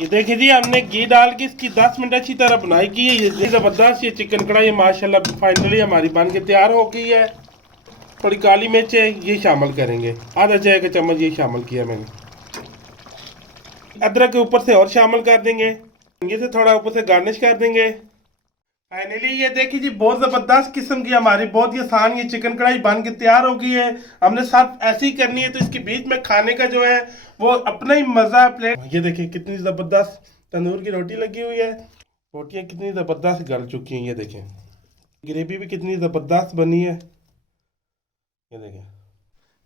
ये देखिए जी, हमने घी डाल के इसकी 10 मिनट अच्छी तरह बनाई की है। ये ज़बरदस्त ये चिकन कढ़ाई माशाल्लाह फाइनली हमारी बन के तैयार हो गई है। थोड़ी काली मिर्च है, ये शामिल करेंगे। आधा चाय का चम्मच ये शामिल किया मैंने। अदरक के ऊपर से और शामिल कर देंगे। ये से थोड़ा ऊपर से गार्निश कर देंगे। फाइनली ये देखिए जी, बहुत ज़बरदस्त किस्म की हमारी बहुत ही आसान ये चिकन कढ़ाई बन के तैयार हो गई है। हमने साथ ऐसी ही करनी है, तो इसके बीच में खाने का जो है वो अपना ही मज़ा प्लेट। ये देखिए कितनी ज़बरदस्त तंदूर की रोटी लगी हुई है। रोटियाँ कितनी ज़बरदस्त गल चुकी हैं। ये देखें ग्रेवी भी कितनी ज़बरदस्त बनी है। ये देखें।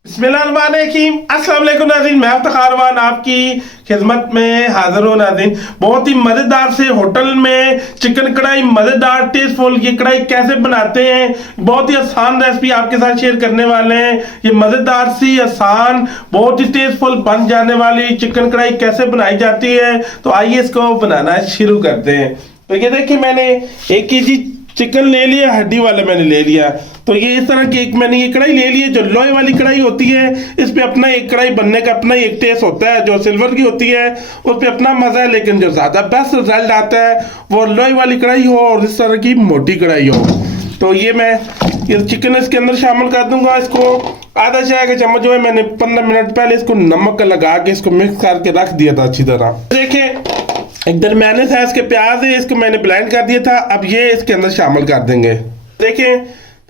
बिस्मिल्लाहिर्रहमानिर्रहीम। अस्सलाम वालेकुम नाज़रीन, मैं अफ्तार आपकी खिदमत में हाजिर हूँ नाज़रीन। बहुत ही मज़ेदार से होटल में चिकन कढ़ाई मज़ेदार टेस्टफुल ये कढ़ाई कैसे बनाते हैं, बहुत ही आसान रेसिपी आपके साथ शेयर करने वाले हैं। ये मज़ेदार सी आसान बहुत ही टेस्टफुल बन जाने वाली चिकन कढ़ाई कैसे बनाई जाती है, तो आइए इसको बनाना शुरू करते हैं। तो ये देखिए, मैंने 1 केजी चिकन ले लिया, हड्डी वाला मैंने ले लिया। तो ये इस तरह की एक मैंने ये कढ़ाई ले ली है। जो लोहे वाली कढ़ाई होती है, इस पे अपना एक कढ़ाई बनने का अपना एक टेस्ट होता है। जो सिल्वर की होती है उस पे अपना मजा है, लेकिन जो ज्यादा बेस्ट रिजल्ट आता है वो लोहे वाली कढ़ाई हो और इस तरह की मोटी कढ़ाई हो। तो ये मैं ये चिकन इसके अंदर शामिल कर दूंगा। इसको आधा चाय का चम्मच जो है मैंने 15 मिनट पहले इसको नमक लगा के इसको मिक्स करके रख दिया था अच्छी तरह। देखिए एक दरमियाने साइज के प्याज है, इसको मैंने ब्लेंड कर दिया था। अब ये इसके अंदर शामिल कर देंगे। देखिए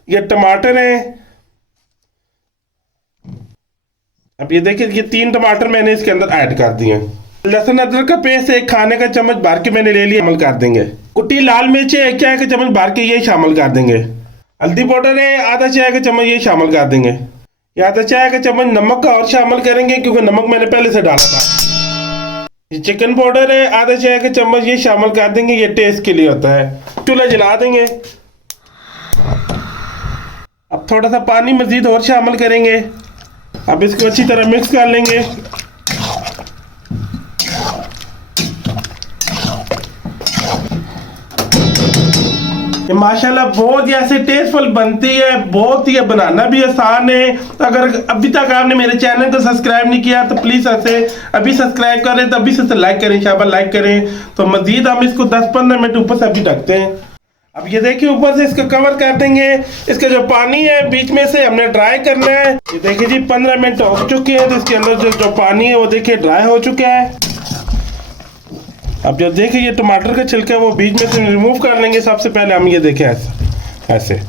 ये टमाटर है। अब ये देखिए ये 3 टमाटर मैंने इसके अंदर ऐड कर दिए। लहसुन अदरक का पेस्ट 1 खाने का चम्मच भर के मैंने ले लिया, शामिल कर देंगे। कुटी लाल मिर्च 1 चाय का चम्मच भर के ये शामिल कर देंगे। हल्दी पाउडर है आधा चाय का चम्मच, ये शामिल कर देंगे। ये आधा चाय का चम्मच नमक का और शामिल करेंगे, क्योंकि नमक मैंने पहले से डाला था। ये चिकन पाउडर है आधा चाय का चम्मच, ये शामिल कर देंगे, ये टेस्ट के लिए होता है। चूल्हा जला देंगे। अब थोड़ा सा पानी मजीद और शामिल करेंगे। अब इसको अच्छी तरह मिक्स कर लेंगे। ये माशाल्लाह बहुत ही ऐसे टेस्टफुल बनती है, बहुत ही बनाना भी आसान है। तो अगर अभी तक आपने मेरे चैनल को सब्सक्राइब नहीं किया तो प्लीज़ ऐसे अभी सब्सक्राइब करें, तो अभी से लाइक करें, शाबाश लाइक करें। तो मजीद हम इसको 10-15 मिनट ऊपर से अभी ढकते हैं। अब ये देखिए ऊपर से इसको कवर कर देंगे। इसका जो पानी है बीच में से हमने ड्राई करना है। ये देखिए जी 15 मिनट हो चुके हैं, तो इसके अंदर जो पानी है वो देखिए ड्राई हो चुका है। अब जो देखिए ये टमाटर का छिलका है वो बीच में से रिमूव कर लेंगे। सबसे पहले हम ये देखें ऐसे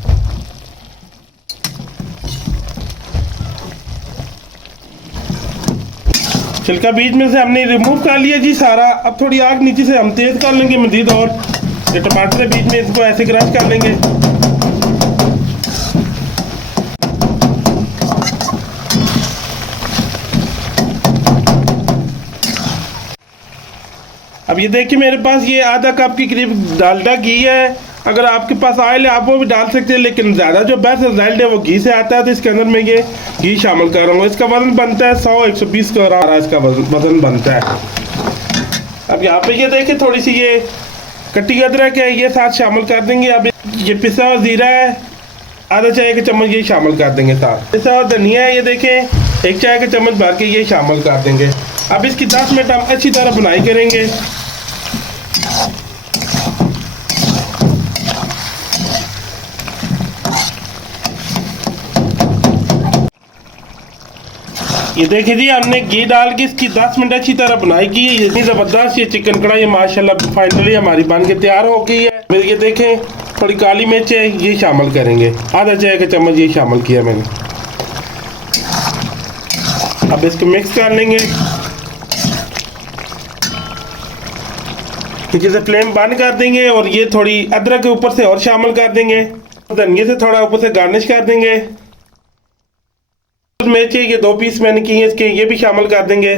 छिलका बीच में से हमने रिमूव कर लिया जी सारा। अब थोड़ी आग नीचे से हम तेज कर लेंगे मजीद, और ये टमाटर के बीच में इसको ऐसे क्रश कर लेंगे। अब ये देखिए मेरे पास ये आधा कप की करीब डालडा घी है। अगर आपके पास ऑयल है आप वो भी डाल सकते हैं, लेकिन ज़्यादा जो बेस्ट रिजल्ट है वो घी से आता है। तो इसके अंदर मैं ये घी शामिल कर रहा हूँ। इसका वजन बनता है 100-120 ग्राम इसका वजन बनता है। अब यहाँ पे ये देखिए थोड़ी सी ये कटी अदरक है, ये साथ शामिल कर देंगे। अब ये पिसा हुआ जीरा है आधा चाय का चम्मच, ये शामिल कर देंगे। साथ पिसा हुआ धनिया है, ये देखें 1 चाय का चम्मच भर के ये शामिल कर देंगे। अब इसकी 10 मिनट हम अच्छी तरह बुनाई करेंगे। ये देखिए जी, हमने घी डाल के इसकी 10 मिनट अच्छी तरह बुनाई की है। इतनी ज़बरदस्त ये चिकन कढ़ाई माशाल्लाह फाइनली हमारी बन के तैयार हो गई है। फिर ये देखें थोड़ी काली मिर्च है, ये शामिल करेंगे। आधा चाय का चम्मच ये शामिल किया मैंने। अब इसको मिक्स कर लेंगे। जैसे फ्लेम बंद कर देंगे, और ये थोड़ी अदरक के ऊपर से और शामिल कर देंगे। धनिया से थोड़ा ऊपर से गार्निश कर देंगे। मिर्च ये 2 पीस मैंने किए हैं इसके, ये भी शामिल कर देंगे।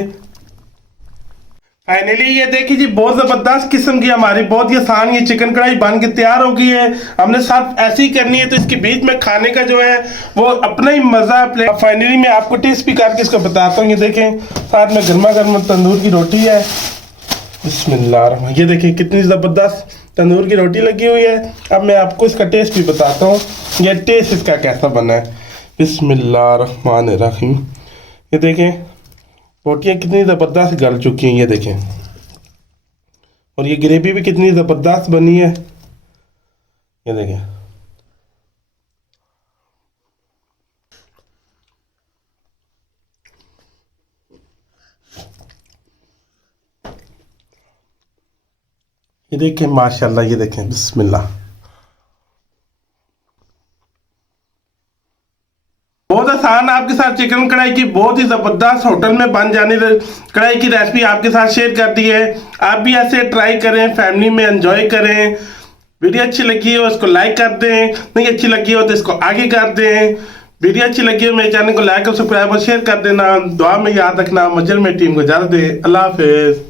फाइनली ये देखिए जी, बहुत ज़बरदस्त किस्म की हमारी बहुत ही आसान ये चिकन कढ़ाई बन के तैयार हो गई है। हमने साथ ऐसी ही करनी है, तो इसके बीच में खाने का जो है वो अपना ही मज़ा प्लेट। फाइनली मैं आपको टेस्ट भी करके इसको बताता हूँ। ये देखें साथ में गर्मा गर्म तंदूर की रोटी है। बिस्मिल्लाह, ये देखिए कितनी ज़बरदस्त तंदूर की रोटी लगी हुई है। अब मैं आपको इसका टेस्ट भी बताता हूँ, ये टेस्ट इसका कैसा बना है। बिस्मिल्लाहिर्रहमानिर्रहीम। ये देखें रोटियाँ कितनी ज़बरदस्त गल चुकी हैं। ये देखें और ये ग्रेवी भी कितनी ज़बरदस्त बनी है, ये देखें। ये देखें माशाल्लाह, ये देखें बिस्मिल्लाह। बहुत आसान आपके साथ चिकन कढ़ाई की बहुत ही ज़बरदस्त होटल में बन जाने कढ़ाई की रेसिपी आपके साथ शेयर कर दी है। आप भी ऐसे ट्राई करें, फैमिली में एंजॉय करें। वीडियो अच्छी लगी हो इसको लाइक कर दें, नहीं अच्छी लगी हो तो इसको आगे कर दें। वीडियो अच्छी लगी हो मेरे चैनल को लाइक और सब्सक्राइब और शेयर कर देना। दुआ में याद रखना। मजर में टीम को इजाज़त दें। अल्लाह हाफिज़।